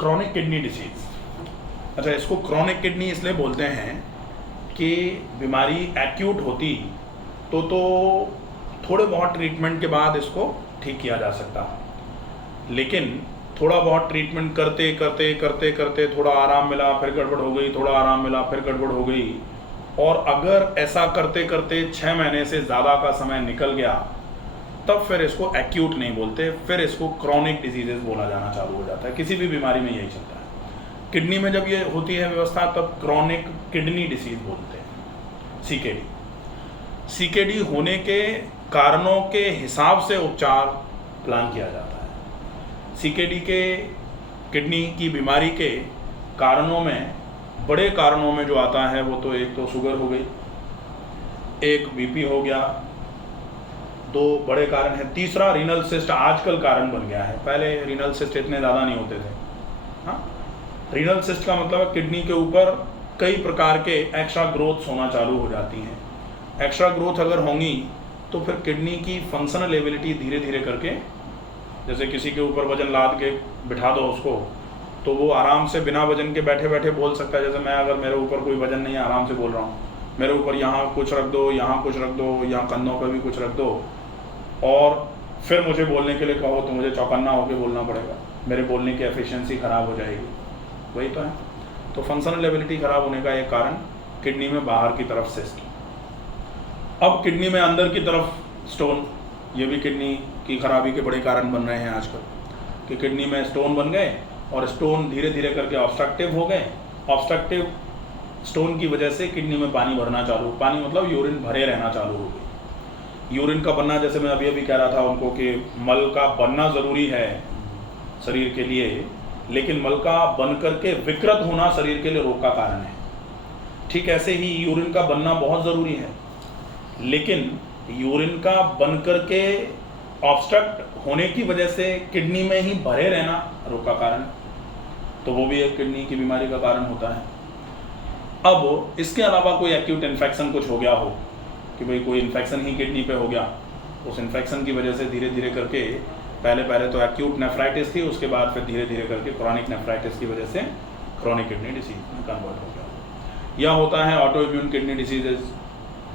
Chronic kidney disease. अच्छा, इसको chronic kidney इसलिए बोलते हैं कि बीमारी एक्यूट होती तो थोड़े बहुत ट्रीटमेंट के बाद इसको ठीक किया जा सकता, लेकिन थोड़ा बहुत ट्रीटमेंट करते करते करते करते थोड़ा आराम मिला फिर गड़बड़ हो गई, थोड़ा आराम मिला फिर गड़बड़ हो गई, और अगर ऐसा करते करते 6 महीने से ज़्यादा का समय निकल गया तब फिर इसको एक्यूट नहीं बोलते, फिर इसको क्रॉनिक डिजीजेस बोला जाना चालू हो जाता है। किसी भी बीमारी में यही चलता है। किडनी में जब ये होती है व्यवस्था तब क्रॉनिक किडनी डिसीज बोलते हैं, सीकेडी। सीकेडी होने के कारणों के हिसाब से उपचार प्लान किया जाता है। सीकेडी के किडनी की बीमारी के कारणों में, बड़े कारणों में जो आता है वो तो एक तो शुगर हो गई, एक बीपी हो गया, 2 बड़े कारण हैं। तीसरा रीनल सिस्ट आजकल कारण बन गया है, पहले रीनल सिस्ट इतने ज़्यादा नहीं होते थे। हाँ, रीनल सिस्ट का मतलब है किडनी के ऊपर कई प्रकार के एक्स्ट्रा ग्रोथ्स होना चालू हो जाती हैं। एक्स्ट्रा ग्रोथ अगर होंगी तो फिर किडनी की फंक्शनल एबिलिटी धीरे धीरे करके, जैसे किसी के ऊपर वजन लाद के बिठा दो उसको, तो वो आराम से बिना वजन के बैठे बैठे बोल सकता है। जैसे मैं, अगर मेरे ऊपर कोई वजन नहीं है, आराम से बोल रहा हूँ, मेरे ऊपर यहाँ कुछ रख दो, यहाँ कुछ रख दो, यहाँ कंधों पर भी कुछ रख दो, और फिर मुझे बोलने के लिए कहो तो मुझे चौकन्ना होकर बोलना पड़ेगा, मेरे बोलने की एफिशिएंसी ख़राब हो जाएगी। वही तो है। तो फंक्शनल एबिलिटी ख़राब होने का एक कारण किडनी में बाहर की तरफ सिस्ट। अब किडनी में अंदर की तरफ स्टोन, ये भी किडनी की खराबी के बड़े कारण बन रहे हैं आजकल, कि किडनी में स्टोन बन गए और स्टोन धीरे धीरे करके ऑब्स्ट्रक्टिव हो गए। ऑब्स्ट्रक्टिव स्टोन की वजह से किडनी में पानी भरना चालू, पानी मतलब यूरिन भरे रहना चालू हो गई। यूरिन का बनना, जैसे मैं अभी अभी कह रहा था उनको कि मल का बनना ज़रूरी है शरीर के लिए, लेकिन मल का बन करके विकृत होना शरीर के लिए रोग का कारण है। ठीक ऐसे ही यूरिन का बनना बहुत ज़रूरी है, लेकिन यूरिन का बन करके ऑब्स्ट्रक्ट होने की वजह से किडनी में ही भरे रहना रोग का कारण, तो वो भी एक किडनी की बीमारी का कारण होता है। अब इसके अलावा कोई एक्यूट इन्फेक्शन कुछ हो गया हो, कि भाई कोई इन्फेक्शन ही किडनी पे हो गया, उस इन्फेक्शन की वजह से धीरे धीरे करके, पहले तो एक्यूट नेफ्राइटिस थी, उसके बाद फिर धीरे धीरे करके क्रॉनिक नेफ्राइटिस की वजह से क्रॉनिक किडनी डिसीज में कन्वर्ट हो गया। या होता है ऑटो इम्यून किडनी डिसीजेज।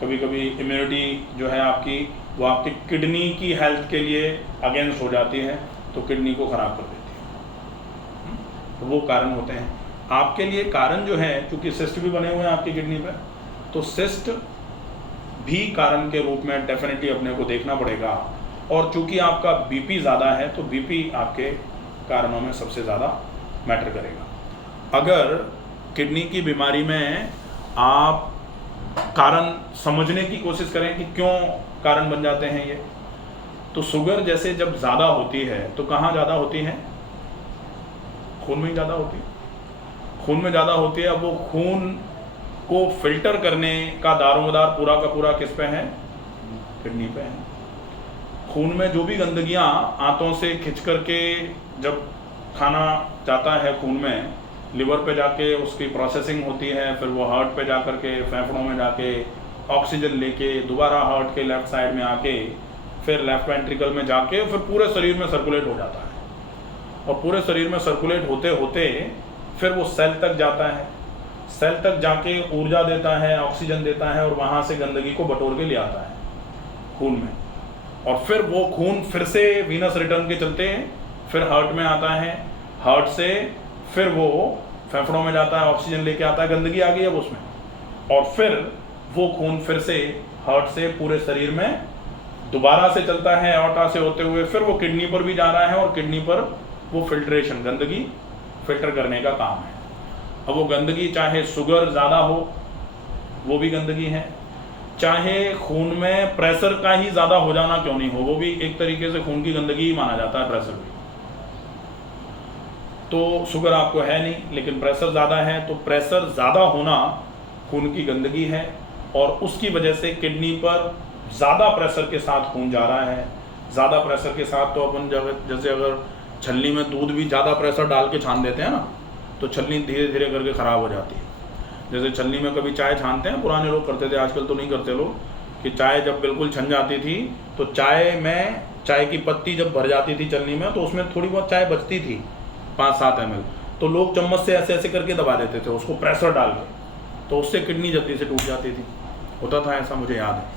कभी कभी इम्यूनिटी जो है आपकी, वो आपकी किडनी की हेल्थ के लिए अगेंस्ट हो जाती है, तो किडनी को ख़राब कर देती है। तो वो कारण होते हैं आपके लिए। कारण जो है, चूँकि सिस्ट भी बने हुए हैं आपकी किडनी पे, तो सिस्ट भी कारण के रूप में डेफिनेटली अपने को देखना पड़ेगा। और चूँकि आपका बीपी ज़्यादा है, तो बीपी आपके कारणों में सबसे ज़्यादा मैटर करेगा। अगर किडनी की बीमारी में आप कारण समझने की कोशिश करें कि क्यों कारण बन जाते हैं ये, तो शुगर जैसे जब ज़्यादा होती है तो कहाँ ज़्यादा होती है? खून में ही ज़्यादा होती है। खून में ज़्यादा होती है। अब वो खून को फिल्टर करने का दारोमदार पूरा का पूरा किस पे है? किडनी पे है। खून में जो भी गंदगियाँ आंतों से खिंच करके जब खाना जाता है खून में, लिवर पे जाके उसकी प्रोसेसिंग होती है, फिर वो हार्ट पे जा करके, फेफड़ों में जाके ऑक्सीजन लेके दोबारा हार्ट के लेफ्ट साइड में आके, फिर लेफ्ट वेंट्रिकल में जाके, फिर पूरे शरीर में सर्कुलेट हो जाता है। और पूरे शरीर में सर्कुलेट होते होते फिर वो सेल तक जाता है। सेल तक जाके ऊर्जा देता है, ऑक्सीजन देता है, और वहाँ से गंदगी को बटोर के ले आता है खून में। और फिर वो खून फिर से वीनस रिटर्न के चलते फिर हार्ट में आता है, हार्ट से फिर वो फेफड़ों में जाता है, ऑक्सीजन लेके आता है, गंदगी आ गई अब उसमें, और फिर वो खून फिर से हार्ट से पूरे शरीर में दोबारा से चलता है, एओर्टा से होते हुए फिर वो किडनी पर भी जा रहा है, और किडनी पर वो फिल्ट्रेशन, गंदगी फिल्टर करने का काम है। अब वो गंदगी चाहे शुगर ज़्यादा हो, वो भी गंदगी है, चाहे खून में प्रेशर का ही ज़्यादा हो जाना क्यों नहीं हो, वो भी एक तरीके से खून की गंदगी ही माना जाता है, प्रेशर भी। तो शुगर आपको है नहीं, लेकिन प्रेशर ज़्यादा है, तो प्रेशर ज़्यादा होना खून की गंदगी है, और उसकी वजह से किडनी पर ज़्यादा प्रेशर के साथ खून जा रहा है। ज़्यादा प्रेशर के साथ तो अपन जैसे अगर छलनी में दूध भी ज़्यादा प्रेशर डाल के छान देते हैं ना, तो छलनी धीरे धीरे करके ख़राब हो जाती है। जैसे छलनी में कभी चाय छानते हैं, पुराने लोग करते थे, आजकल तो नहीं करते लोग, कि चाय जब बिल्कुल छन जाती थी तो चाय की पत्ती जब भर जाती थी छलनी में, तो उसमें थोड़ी बहुत चाय बचती थी 5-7 ml, तो लोग चम्मच से ऐसे ऐसे करके दबा देते थे उसको प्रेशर डाल के, तो उससे किडनी जल्दी से टूट जाती थी, होता था ऐसा, मुझे याद है।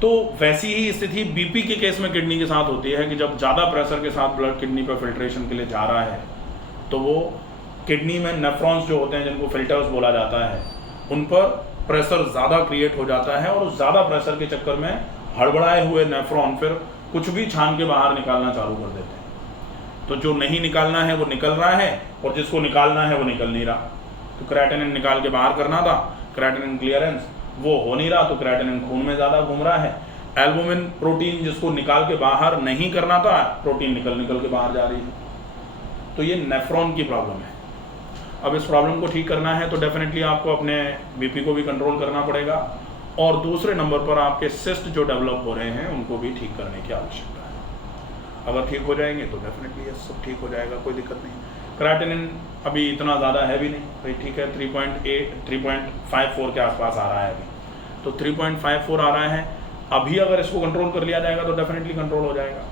तो वैसी ही स्थिति बीपी के केस में किडनी के साथ होती है कि जब ज़्यादा प्रेशर के साथ ब्लड किडनी पर फिल्ट्रेशन के लिए जा रहा है तो वो किडनी में नेफ्रॉन्स जो होते हैं जिनको फिल्टर्स बोला जाता है उन पर प्रेशर ज़्यादा क्रिएट हो जाता है, और उस ज़्यादा प्रेशर के चक्कर में हड़बड़ाए हुए नेफ्रॉन फिर कुछ भी छान के बाहर निकालना चालू कर देते हैं। तो जो नहीं निकालना है वो निकल रहा है, और जिसको निकालना है वो निकल नहीं रहा। तो क्रेटिनिन निकाल के बाहर करना था, क्रेटिनिन क्लियरेंस वो हो नहीं रहा, तो क्रेटिनिन खून में ज़्यादा घूम रहा है। एल्बुमिन प्रोटीन जिसको निकाल के बाहर नहीं करना था, प्रोटीन निकल के बाहर जा रही है। तो ये नेफ्रॉन की प्रॉब्लम है। अब इस प्रॉब्लम को ठीक करना है तो डेफिनेटली आपको अपने बीपी को भी कंट्रोल करना पड़ेगा, और दूसरे नंबर पर आपके सिस्ट जो डेवलप हो रहे हैं उनको भी ठीक करने की आवश्यकता है। अगर ठीक हो जाएंगे तो डेफिनेटली ये सब ठीक हो जाएगा, कोई दिक्कत नहीं। क्रेटिनिन अभी इतना ज़्यादा है भी नहीं भाई, ठीक है, 3.54 के आसपास आ रहा है अभी, तो 3.54 आ रहा है। अभी अगर इसको कंट्रोल कर लिया जाएगा तो डेफिनेटली कंट्रोल हो जाएगा,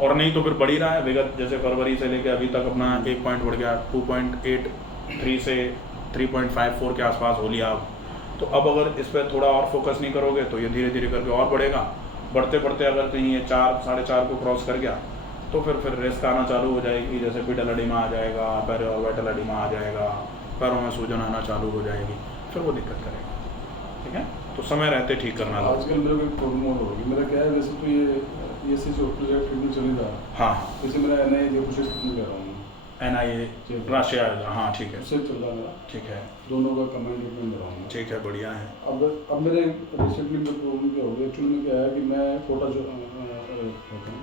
और नहीं तो फिर बढ़ ही रहा है विगत, जैसे फरवरी से लेकर अभी तक अपना 1 पॉइंट बढ़ गया, 2.83 से 3.54 के आसपास हो लिया। तो अब अगर इस पर थोड़ा और फोकस नहीं करोगे तो ये धीरे धीरे करके और बढ़ेगा। बढ़ते बढ़ते अगर कहीं ये 4 साढ़े 4 को क्रॉस कर गया तो फिर रिस्क आना चालू हो जाएगी, जैसे पिटल एडिमा आ जाएगा, पेरिऑर्बिटल एडिमा आ जाएगा, पैरों में सूजन आना चालू हो जाएगी, फिर वो दिक्कत करेगा। ठीक है, तो समय रहते ठीक करना। आजकल मेरा कोई प्रॉब्लम और होगी, मेरा क्या है, वैसे तो ये से जो ट्रीटमेंट चल रहा है, हाँ, जैसे मेरा NIA जो कुछ ट्रीटमेंट ले रहा हूँ, NIA राष्ट्रीय, हाँ ठीक है, उससे चल रहा है मेरा, ठीक है, दोनों का कमेंट ट्रीटमेंट ले रहा हूँ। ठीक है, बढ़िया है। अब मेरे रिसेंटली मेरे प्रॉब्लम क्या हो गया, एक्चुअली में क्या है कि मैं कोटा जो रहता हूँ,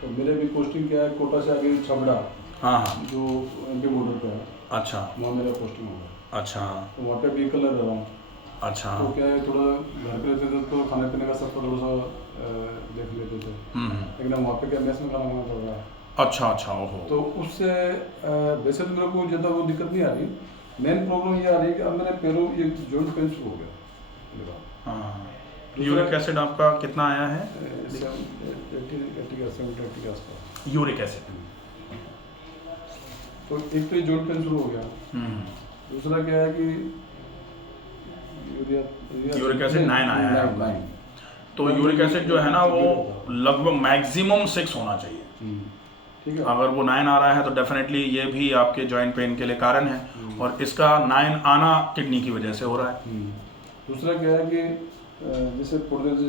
तो मेरे भी पोस्टिंग क्या है, कोटा से आगे छबड़ा, हाँ हाँ, जो MP बॉर्डर पे है, अच्छा, वहाँ मेरा पोस्टिंग हो गया। अच्छा, तो वहाँ पे व्हीकल रह रहा हूँ। अच्छा, तो क्या है, थोड़ा घर पे रहते थे तो खाने पीने का सबका थोड़ा सा देख लेते थे, लेकिन वहाँ पे क्या मेस में खाना खाना पड़ रहा है। अच्छा अच्छा, ओहो, तो उससे वैसे तो मेरे को ज़्यादा वो दिक्कत नहीं आ रही, मेन प्रॉब्लम ये आ रही है कि अब मेरे पैरों ये जॉइंट पेन शुरू हो गया। हाँ, यूरिक एसिड आपका कितना आया है? 80 के आसपास यूरिक एसिड। तो एक तो ये जॉइंट पेन शुरू हो गया, दूसरा क्या है कि यूरिक एसिड 9 आया है आपका। तो यूरिक एसिड जो है ना वो लगभग मैक्सिमम 6 होना चाहिए। ठीक है, अगर वो 9 आ रहा है तो डेफिनेटली ये भी आपके जॉइंट पेन के लिए कारण है, और इसका 9 आना किडनी की वजह से हो रहा है। दूसरा क्या है कि जैसे पुर्जे से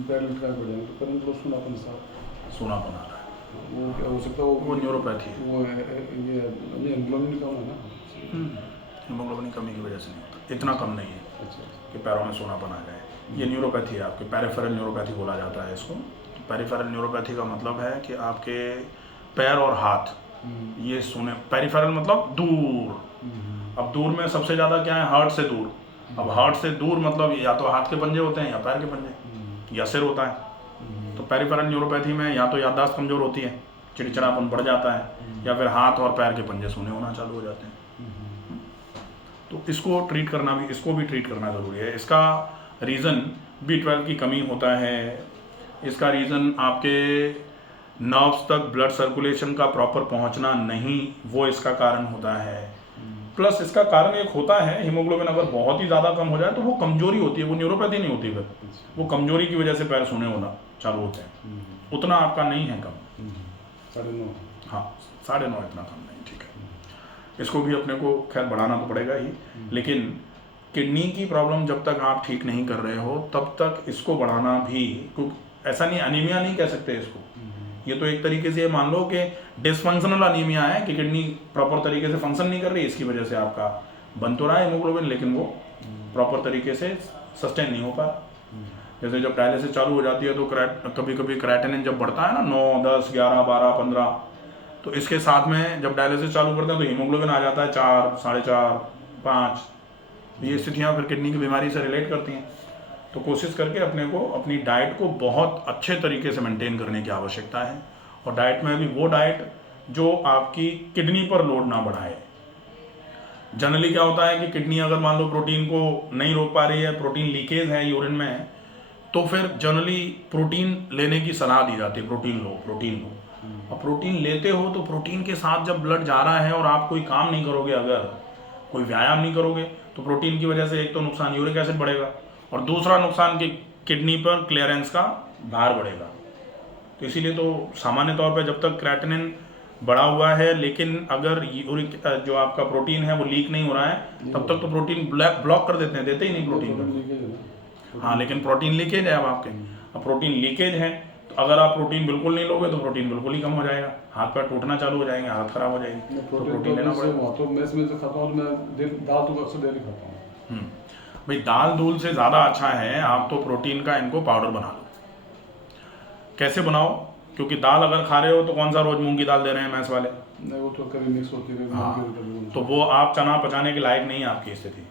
पैर लटकाए पड़ जाएंगे तो करंट लोग सूनापन आ रहा है, वो क्या हो सकता है, वो न्यूरोपैथी है, वो ये हेमोग्लोबिन कम है ना, हीमोग्लोबिन कमी की वजह से नहीं होता, इतना कम नहीं है अच्छा, कि पैरों में सोनापन आ जाए। ये न्यूरोपैथी है आपके, पेरिफेरल न्यूरोपैथी बोला जाता है इसको। पेरिफेरल न्यूरोपैथी का मतलब है कि आपके पैर और हाथ ये सुने, पेरिफेरल मतलब दूर। अब दूर में सबसे ज़्यादा क्या है, हार्ट से दूर। अब हार्ट से दूर मतलब या तो हाथ के पंजे होते हैं या पैर के पंजे या सिर होता है। तो पेरिफेरल न्यूरोपैथी में या तो याददाश्त कमज़ोर होती है, चिड़चिड़ापन बढ़ जाता है, या फिर हाथ और पैर के पंजे सूने होना चालू हो जाते हैं। तो इसको ट्रीट करना भी, इसको भी ट्रीट करना ज़रूरी है। इसका रीज़न B12 की कमी होता है, इसका रीज़न आपके नर्व्स तक ब्लड सर्कुलेशन का प्रॉपर पहुंचना नहीं, वो इसका कारण होता है। प्लस इसका कारण एक होता है, हीमोग्लोबिन अगर बहुत ही ज़्यादा कम हो जाए तो वो कमजोरी होती है, वो न्यूरोपैथी नहीं होती, फिर वो कमजोरी की वजह से पैर सूने होना चालू होते हैं। उतना आपका नहीं है कम, 9.5, हाँ 9.5 इतना कम नहीं, ठीक है। इसको भी अपने को खैर बढ़ाना तो पड़ेगा ही, लेकिन किडनी की प्रॉब्लम जब तक आप ठीक नहीं कर रहे हो तब तक इसको बढ़ाना भी, क्योंकि ऐसा नहीं, अनीमिया नहीं कह सकते इसको, ये तो एक तरीके से ये मान लो कि डिसफंक्शनल अनीमिया है कि किडनी प्रॉपर तरीके से फंक्शन नहीं कर रही, इसकी वजह से आपका बन तो रहा है हीमोग्लोबिन, लेकिन वो प्रॉपर तरीके से सस्टेन नहीं हो पा। जैसे जब डायलिसिस चालू हो जाती है तो कभी कभी क्रेटिनिन जब बढ़ता है ना 9, 10, 11, 12, 15, तो इसके साथ में जब डायलिसिस चालू करते हैं तो हीमोग्लोबिन आ जाता है 4, 4.5, 5। ये स्थितियाँ फिर किडनी की बीमारी से रिलेट करती हैं। तो कोशिश करके अपने को अपनी डाइट को बहुत अच्छे तरीके से मेंटेन करने की आवश्यकता है, और डाइट में भी वो डाइट जो आपकी किडनी पर लोड ना बढ़ाए। जनरली क्या होता है कि किडनी अगर मान लो प्रोटीन को नहीं रोक पा रही है, प्रोटीन लीकेज है यूरिन में, तो फिर जनरली प्रोटीन लेने की सलाह दी जाती है, प्रोटीन लो। और प्रोटीन लेते हो तो प्रोटीन के साथ जब ब्लड जा रहा है और आप कोई काम नहीं करोगे, अगर कोई व्यायाम नहीं करोगे, तो प्रोटीन की वजह से एक तो नुकसान यूरिक एसिड बढ़ेगा और दूसरा नुकसान कि किडनी पर क्लियरेंस का भार बढ़ेगा। तो इसीलिए तो सामान्य तौर पे जब तक क्रेटिनिन बढ़ा हुआ है, लेकिन अगर यूरिक जो आपका प्रोटीन है वो लीक नहीं हो रहा है, तब तक तो प्रोटीन ब्लॉक कर देते हैं, देते ही नहीं प्रोटीन को। हाँ, लेकिन प्रोटीन लीकेज है अब आपके, अब प्रोटीन लीकेज है तो अगर आप प्रोटीन बिल्कुल नहीं लोगे तो प्रोटीन बिल्कुल ही कम हो जाएगा, हाथ पैर टूटना चालू हो जाएंगे, हालत खराब हो जाएगी। तो प्रोटीन लेना पड़ेगा। तो मैं इसमें से खाता हूँ, मैं दाल तो अक्सर डेली खाता हूँ। भाई दाल दूल से ज़्यादा अच्छा है आप तो प्रोटीन का इनको पाउडर बना लो। कैसे बनाओ? क्योंकि दाल अगर खा रहे हो तो कौन सा रोज मूंग की दाल दे रहे हैं मैस वाले? नहीं, वो तो कभी मिक्स होती है। हाँ, तो वो आप चना पचाने के लायक नहीं है आपकी स्थिति।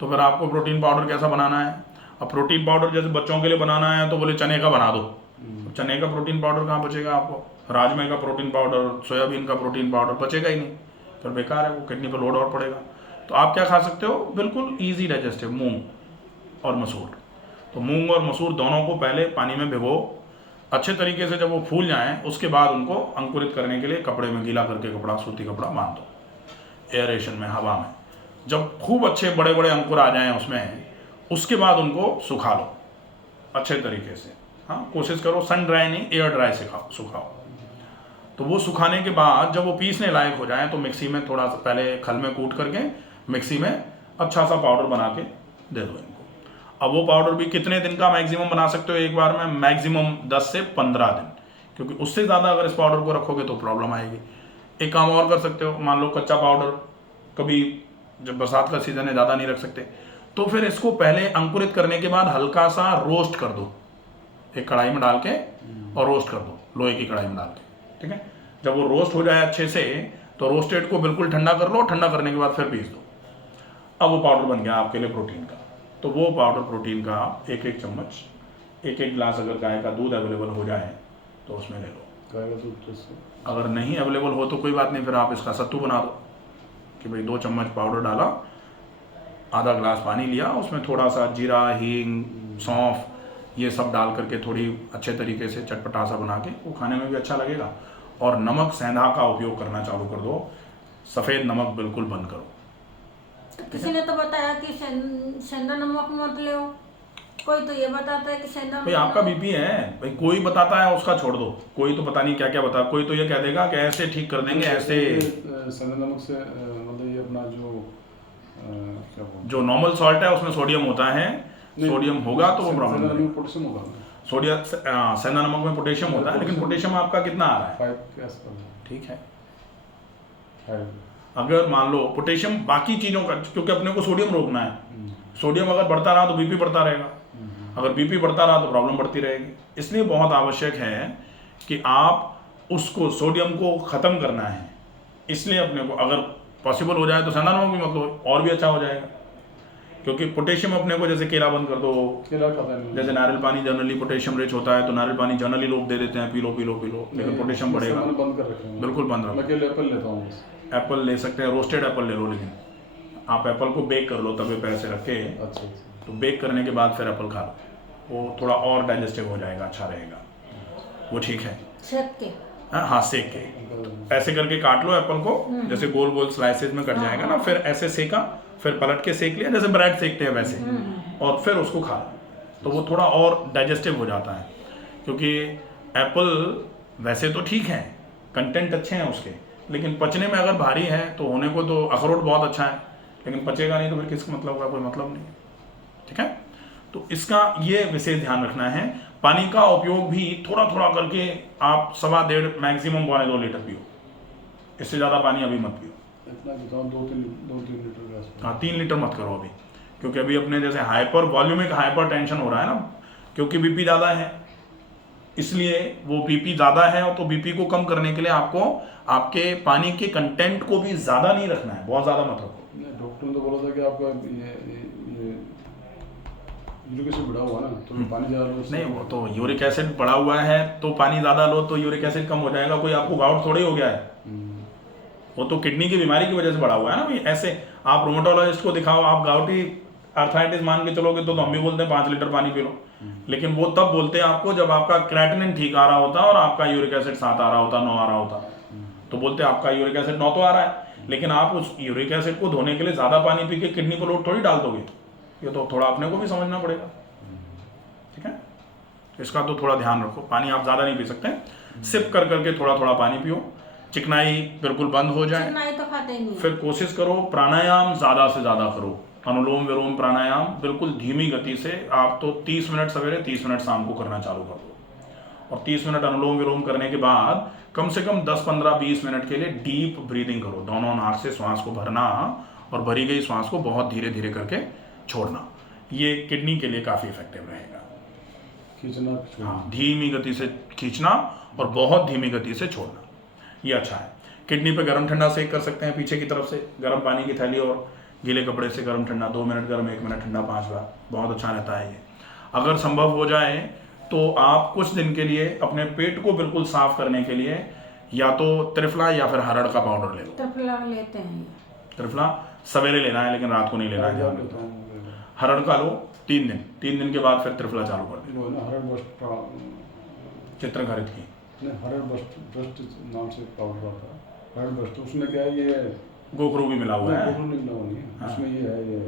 तो फिर आपको प्रोटीन पाउडर कैसा बनाना है? अब प्रोटीन पाउडर जैसे बच्चों के लिए बनाना है तो बोले चने का बना दो। चने का प्रोटीन पाउडर कहाँ बचेगा आपको? राजमे का प्रोटीन पाउडर, सोयाबीन का प्रोटीन पाउडर बचेगा ही नहीं, फिर बेकार है, वो किडनी पर लोड और पड़ेगा। तो आप क्या खा सकते हो? बिल्कुल ईजी डाइजेस्टिव, मूंग और मसूर। तो मूंग और मसूर दोनों को पहले पानी में भिगो अच्छे तरीके से, जब वो फूल जाएं उसके बाद उनको अंकुरित करने के लिए कपड़े में गीला करके, कपड़ा सूती कपड़ा बांध दो एयरेशन में, हवा में। जब खूब अच्छे बड़े बड़े अंकुर आ जाएं उसमें, उसके बाद उनको सुखा लो अच्छे तरीके से। हाँ, कोशिश करो सन ड्राई नहीं, एयर ड्राई सुखाओ। तो वो सुखाने के बाद जब वो पीसने लायक हो जाए तो मिक्सी में थोड़ा सा पहले खल में कूट करके मिक्सी में अच्छा सा पाउडर बना के दे दो इनको। अब वो पाउडर भी कितने दिन का मैक्सिमम बना सकते हो एक बार में? मैक्सिमम 10 से 15 दिन, क्योंकि उससे ज़्यादा अगर इस पाउडर को रखोगे तो प्रॉब्लम आएगी। एक काम और कर सकते हो, मान लो कच्चा पाउडर कभी, जब बरसात का सीज़न है ज़्यादा नहीं रख सकते, तो फिर इसको पहले अंकुरित करने के बाद हल्का सा रोस्ट कर दो एक कढ़ाई में डाल के, और रोस्ट कर दो लोहे की कढ़ाई में डाल के, ठीक है। जब वो रोस्ट हो जाए अच्छे से तो रोस्टेड को बिल्कुल ठंडा कर लो, ठंडा करने के बाद फिर पीस दो। अब वो पाउडर बन गया आपके लिए प्रोटीन का। तो वो पाउडर प्रोटीन का आप एक एक चम्मच, एक एक गिलास अगर गाय का दूध अवेलेबल हो जाए तो उसमें ले लो। गाय का दूध तो से अगर नहीं अवेलेबल हो तो कोई बात नहीं, फिर आप इसका सत्तू बना दो कि भाई 2 चम्मच पाउडर डाला, आधा गिलास पानी लिया, उसमें थोड़ा सा जीरा, हींग, सौंफ, ये सब डाल करके थोड़ी अच्छे तरीके से चटपटा सा बना के, वो खाने में भी अच्छा लगेगा। और नमक सेंधा का उपयोग करना चालू कर दो, सफ़ेद नमक बिल्कुल बंद करो। किसी ने तो बताया कि सेंधा नमक मत लो, कोई तो ये बताता है कि सेंधा भाई आपका बीपी है, भाई कोई बताता है उसका छोड़ दो, कोई तो पता नहीं क्या क्या बता, कोई तो ये कह देगा कि ऐसे ठीक कर देंगे, ऐसे। सेंधा नमक से मतलब ये अपना जो क्या बोलते हैं, जो नॉर्मल सॉल्ट है उसमें सोडियम होता है, सोडियम होगा तो वो प्रॉब्लम है। पोटेशियम होगा, सोडियम सेंधा नमक में पोटेशियम होता है, लेकिन पोटेशियम आपका कितना आ रहा है? 5 के आसपास, ठीक है। 5। अगर मान लो पोटेशियम बाकी चीज़ों का, क्योंकि अपने को सोडियम रोकना है, सोडियम अगर बढ़ता रहा तो बीपी बढ़ता रहेगा, अगर बीपी बढ़ता रहा तो प्रॉब्लम बढ़ती रहेगी। इसलिए बहुत आवश्यक है कि आप उसको, सोडियम को ख़त्म करना है। इसलिए अपने को अगर पॉसिबल हो जाए तो सेंधा नमक भी मतलब और भी अच्छा हो जाएगा, क्योंकि पोटेशियम अपने को, जैसे केला बंद कर दो, केला खाता है, जैसे नारियल पानी जनरली पोटेशियम रिच होता है, तो नारियल पानी जनरली लोग दे देते हैं, P low P low P low, लेकिन पोटेशियम बढ़ेगा। बंद कर रखे हैं, बिल्कुल बंद रखो। मैं केले एप्पल लेता हूँ बस। एप्पल ले सकते हैं, रोस्टेड एप्पल ले लो, लेकिन आप एप्पल को बेक कर लो तवे पे ऐसे रख के, अच्छा, तो बेक करने के बाद फिर एप्पल खा लो, वो थोड़ा और डाइजेस्टिव हो जाएगा, अच्छा रहेगा, वो ठीक है। सेक के, हाँ सेक के ऐसे करके काट लो एप्पल को, जैसे गोल गोल स्लाइसेस में कट जाएगा ना, फिर ऐसे सेका, फिर पलट के सेक लिया जैसे ब्रेड सेकते हैं वैसे, और फिर उसको खा लो, तो वो थोड़ा और डाइजेस्टिव हो जाता है। क्योंकि एप्पल वैसे तो ठीक है, कंटेंट अच्छे हैं उसके, लेकिन पचने में अगर भारी है तो होने को तो अखरोट बहुत अच्छा है, लेकिन पचेगा नहीं तो फिर किस मतलब का कोई मतलब नहीं, ठीक है। तो इसका ये विशेष ध्यान रखना है। पानी का उपयोग भी थोड़ा थोड़ा करके आप 1.5 मैक्सिमम 2 लीटर पियो, इससे ज़्यादा पानी अभी मत पियो। इतना बताऊँ 2-3 लीटर का आसपास। हाँ 3 लीटर मत करो अभी, क्योंकि अभी अपने जैसे हाइपर वॉल्यूमिक हाइपर टेंशन हो रहा है ना, क्योंकि बीपी ज़्यादा है, इसलिए वो बीपी ज़्यादा है, और तो बीपी को कम करने के लिए आपको आपके पानी के कंटेंट को भी ज़्यादा नहीं रखना है, बहुत ज़्यादा मत रखो। डॉक्टर ने तो बोला था कि आपका ये यूरिक एसिड बढ़ा हुआ ना, तो पानी ज़्यादा लो। नहीं, वो तो यूरिक एसिड बढ़ा हुआ है तो पानी ज़्यादा लो तो यूरिक एसिड कम हो जाएगा, कोई आपको गाउट थोड़ी हो गया है, वो तो किडनी की बीमारी की वजह से बढ़ा हुआ है ना भाई। ऐसे आप रोमेटोलॉजिस्ट को दिखाओ, आप गाउटी आर्थराइटिस मान के चलोगे तो हम भी बोलते हैं 5 लीटर पानी पी लो, लेकिन वो तब बोलते हैं आपको जब आपका क्रेटिनिन ठीक आ रहा होता और आपका यूरिक एसिड 7 आ रहा होता, 9 आ रहा होता, तो बोलते हैं आपका यूरिक एसिड 9 तो आ रहा है, लेकिन आप उस यूरिक एसिड को धोने के लिए ज़्यादा पानी पी के किडनी को लोड थोड़ी डाल दोगे। ये तो थोड़ा अपने को भी समझना पड़ेगा, ठीक है। इसका तो थोड़ा ध्यान रखो, पानी आप ज़्यादा नहीं पी सकते, सिप कर करके थोड़ा थोड़ा पानी पियो, चिकनाई बिल्कुल बंद हो जाए। चिकनाई तो खाते ही नहीं। फिर कोशिश करो प्राणायाम ज़्यादा से ज़्यादा करो, अनुलोम विलोम प्राणायाम बिल्कुल धीमी गति से। आप तो 30 मिनट सवेरे 30 मिनट शाम को करना चालू कर दो, और 30 मिनट अनुलोम विलोम करने के बाद कम से कम 10, 15, 20 मिनट के लिए डीप ब्रीदिंग करो। दोनों नाक से श्वास को भरना और भरी गई श्वास को बहुत धीरे धीरे करके छोड़ना। ये किडनी के लिए काफ़ी इफेक्टिव रहेगा। खींचना, हाँ, धीमी गति से खींचना और बहुत धीमी गति से छोड़ना, ये अच्छा है। किडनी पे गर्म ठंडा सेक कर सकते हैं पीछे की तरफ से, गर्म पानी की थैली और गीले कपड़े से गर्म ठंडा, 2 मिनट गर्म 1 मिनट ठंडा 5 बार, बहुत अच्छा रहता है ये। अगर संभव हो जाए तो आप कुछ दिन के लिए अपने पेट को बिल्कुल साफ करने के लिए या तो त्रिफला या फिर हरड़ का पाउडर ले लो। त्रिफला लेते हैं। त्रिफला सवेरे लेना है, लेकिन रात को नहीं लेना है। हरड़ का लो 3 दिन, 3 दिन के बाद फिर त्रिफला चालू कर दो। हरड़ बस्ट, चित्रखरित की हरड़ बस्ट नाम से पाउडर आता है, हरड़ बस्ट। उसमें क्या है, ये गोखरू भी मिला हुआ है। गोखरू नहीं है, हाँ। उसमें ये है, ये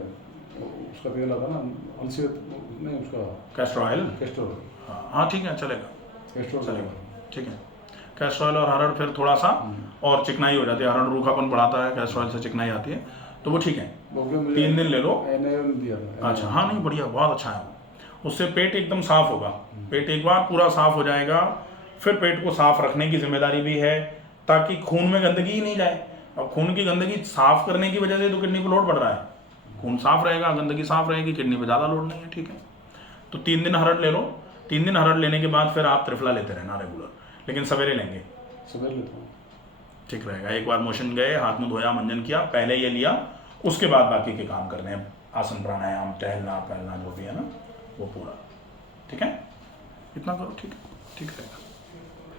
उसका तेल आता है ना, अलसी नहीं, उसका कैस्टर ऑयल। Castor oil. हाँ ठीक है, चलेगा, कैस्टर ऑयल चलेगा, ठीक है। कैस्टर ऑयल और हरड़ फिर थोड़ा सा और चिकनाई हो जाती है। हरड़ रूखापन बढ़ाता है, कैस्टर ऑयल से चिकनाई आती है, तो वो ठीक है। 3 दिन ले लो। दिया था। अच्छा, हाँ नहीं बढ़िया, बहुत अच्छा है। उससे पेट एकदम साफ होगा। पेट एक बार पूरा साफ हो जाएगा, फिर पेट को साफ रखने की जिम्मेदारी भी है, ताकि खून में गंदगी ही नहीं जाए। अब खून की गंदगी साफ करने की वजह से तो किडनी को लोड बढ़ रहा है। खून साफ रहेगा, गंदगी साफ रहेगी, किडनी पे ज़्यादा लोड नहीं है, ठीक है। तो 3 दिन हरड़ ले लो। 3 दिन हरड़ लेने के बाद फिर आप त्रिफला लेते रहना रेगुलर, लेकिन सवेरे लेंगे, सवेरे लेता हूँ, ठीक रहेगा। एक बार मोशन गए, हाथ मुंह धोया, मंजन किया, पहले ये लिया, उसके बाद बाकी के काम करने हैं, आसन प्राणायाम, टहलना पहलना जो भी है ना, वो पूरा, ठीक है। इतना करो, ठीक है, ठीक रहेगा।